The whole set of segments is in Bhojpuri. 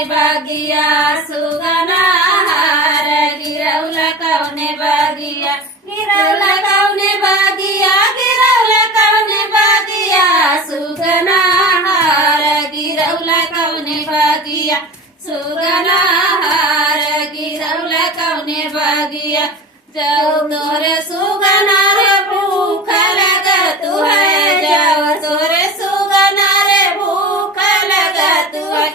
कौने बागिया सुगना हार गिरौला कौने बागिया गिरौला कौने बागिया गिरौला कौने बागिया सुगना हार गिरौला कौने बागिया सुगना हार गिरौला कौने बागिया जाओ तोरे सुगना रे भूख लगत है जाओ तोरे सुगना रे भूख लगत है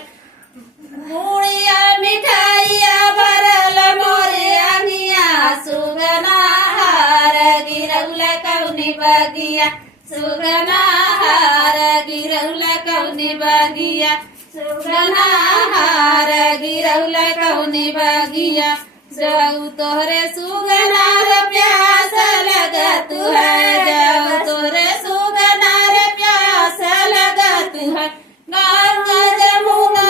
मुड़िया मिठाइया भरल मोरे अंगिया सुगना हार गिरौला कौने बागिया सुगना हार गिरौला कौने बागिया सुगना हार गिरौला कौने बागिया जाऊ तोरे सुगना रे प्यास लगत है जाऊ तोरे सुगना रे प्यास लगत है गंगा जमुना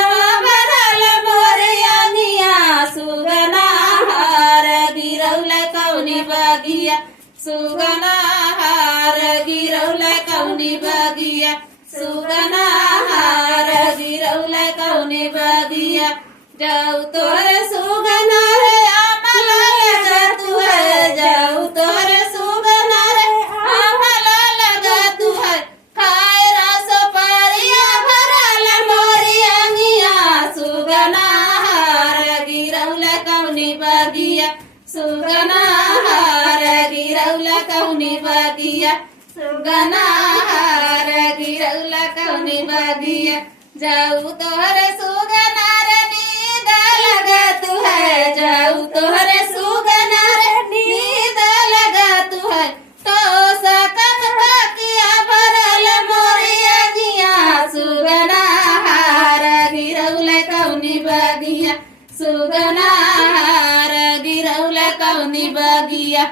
भरल मोरे अंगिया सुगना हार गिरौला कौने बागिया सुगना हार गिरौला कौने बागिया सुगना हार गिरौला कौने बागिया जाऊ तोरे सुगना रे आमला लगत है जाऊ तोरे सुगना रे आमला लगत है खाए रस परिया भरल मोरी अंगिया सुगना हार गिरौला कौने बागिया सुगना हार गिरौला कौने बागिया सुगना हार गिरौला कौने बागिया जाऊ तोरे सुगना रे नींद लगत है जाऊ तोरे सुगना रे नींद लगत है तो सकत तकिया भरल मोरी अंगिया सुगना हार गिरौला कौने बागिया सुगना हार गिरौला कौने बागिया